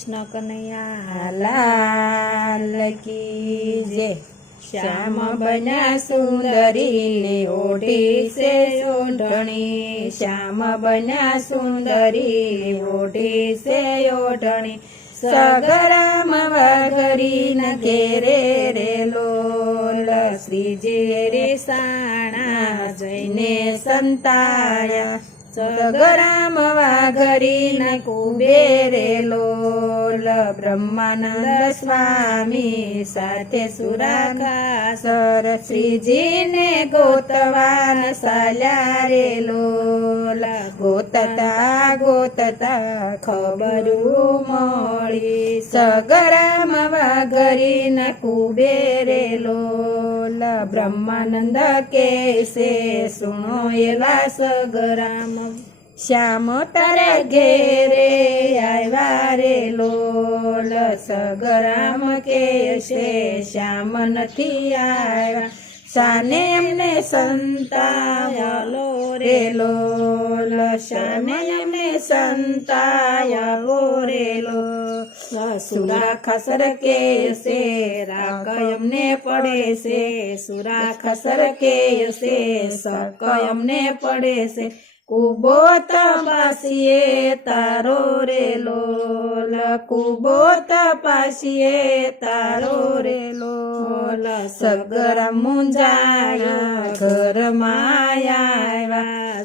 कृष्ण कन्हैया लाल की जय। श्याम बन्या सुंदरी ने ओढ़ी से ओढ़णी, श्याम बन्या सुंदरी ओढ़ी से ओढ़णी, सगराम वाघरी न घेरे रे लोल, श्रीजी रे साणा जैने संताया, सगराम वाघरी न कुबेरे लोल, ब्रह्मानंद स्वामी साथे सुराखासर, श्रीजी ने गोतवान साल्या रे लोल, गोतता गोतता खबरू मळी, सगराम वाघरी न कुबेरे लोल, ब्रह्मानंद कैसे सुनो एला सगराम, श्याम तारे घेरे आव्या रे लोल, सगराम कैसे श्याम नथी आव्या, शाने एमने संतायालो रे लोल, शाने एमने संतायालो रे लोल, सुराखासर कैसे राकयमने पड़े से, सुराखासर कैसे सकयमने पड़े से, कुबोत पासिए तारो रे लोल, कुबोत पासिए तारो रे लोल, सगराम मुंजाया घर माया,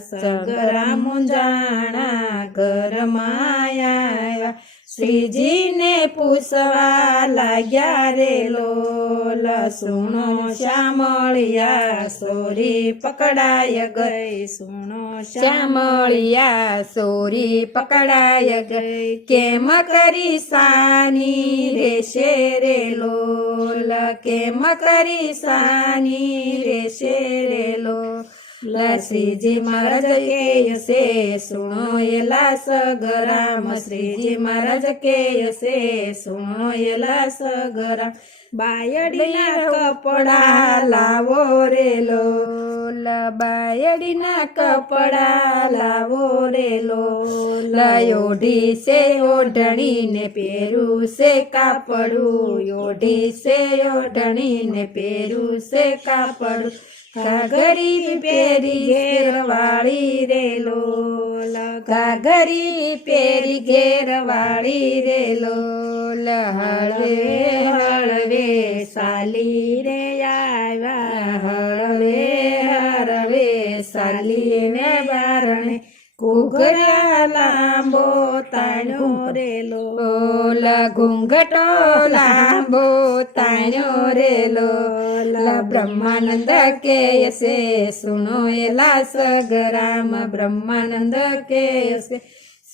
सगराम मुंजाणा घर माया, श्रीजी ने पूछवा लाग्या रे लोल, सुनो श्यामळिया सोरी पकड़ाय गई, सुनो श्यामळिया सोरी पकड़ाय गई, केम करी सानी रेशे रे लोल, केम करी सानी रेशे रे लोल, श्रीजी महाराज कैसे सुनो एला सगराम, श्रीजी महाराज कैसे सुनो एला सगराम, बायडीना कपड़ा लावो रे लोल, बायडीना कपड़ा लावो रे लोल, ओढ़ी से ओढ़णी ने पेरू से कापड़ू, ओढ़ी से ओढ़णी ने पेरू से कापड़ू, घाघरी पेरी घेरवाड़ी रे लोल, घाघरी पेरी घेरवाड़ी रे लोल, हळवे हळवे साली रे आव्या, हळवे हळवे साली ने बारणे, घूघरा लांबो ताण्यो रे लोल, घूंघटो लांबो ताण्यो रे लोल, ब्रह्मानंद कैसे सुनो एला सगराम, ब्रह्मानंद कैसे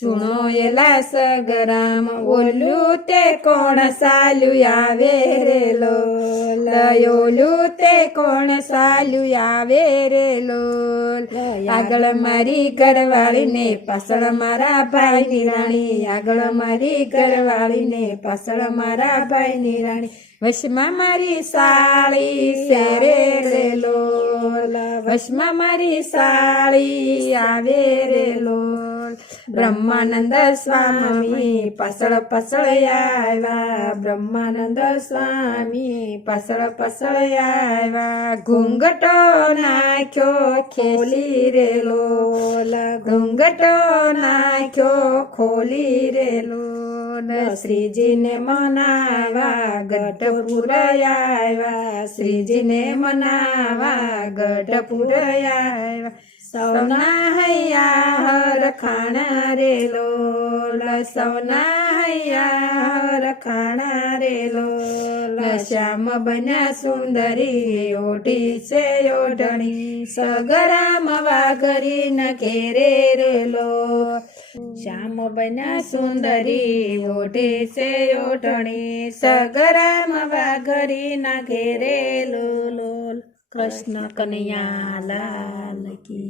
सुनो एला सगराम, ओलू ते कोण सालू आवे रे लोल, ओलू ते कोण सालू आवे रे लोल, આગળ મારી ઘરવાળી ને પાછળ મારા ભાઈ ની રાણી, આગળ મારી ઘરવાળી ને પાછળ મારા ભાઈ ની રાણી, વશમાં મારી સાળી શેરે રે લોલ, વશમાં મારી સાળી આવે રે લોલ, ब्रह्मानंद स्वामी पासळ पासळ आव्या, ब्रह्मानंद स्वामी पासळ पासळ आव्या, घूंघटो नाख्यो खोली रे लोल, घूंघटो नाख्यो खोली रे लोल, श्रीजी ने मनावा गढ़पुर आव्या, श्रीजी ने मनावा गढ़पुर आव्या, सौना हैया हर खाना रे लोल, सौना हैया हर खाना रे लोल, श्याम बन्या सुंदरी ओढ़ी से ओढ़णी, सगराम वाघरी न घेरे रे लोल, श्याम बन्या सुंदरी ओढ़ी से ओढ़णी, सगराम वाघरी न घेरे लोल, कृष्ण कन्हैया लाल की।